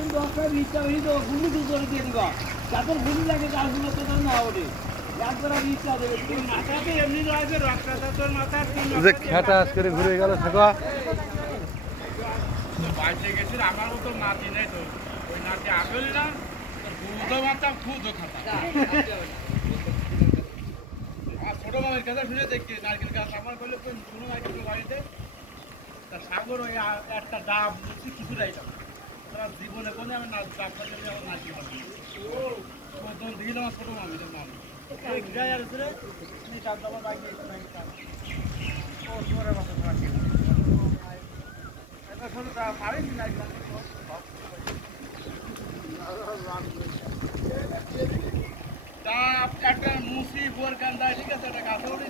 যখন দরকার রিচটা হয়ে তো গুলি দূর করে দিয়ে দিবা যাদের গুলি লাগে গাছগুলো তো না ওঠে একবার রিচটা দেবে তুমি মাথাতে এমনি রয়েছে রক্তটা তোর মাথার যে খেটাস করে ঘুরে গেল থাকা বাইরে গেছিল আমার মতো নাতি নেই তো ওই নাতি আগল না দুধও মারতাম খুদও খাতাম আর ছোট মামের কথা শুনে দেখি নারকেল গাছ আমার বললে কোনো নারকেল বাড়িতে তা সাগর ওই একটা ডাব কিছু রাইতাম তারা জীবনে কোনো আমি ডাব করলে আমার নারকেল পাবো তখন দিল আমার ছোট মামের নাম গায়ের উপরে ডাব ডাবা লাগিয়ে ও তোমার বাসা নারকেল একটা মুসি বোর গান্দায় ঠিক আছে একটা গাছে উঠে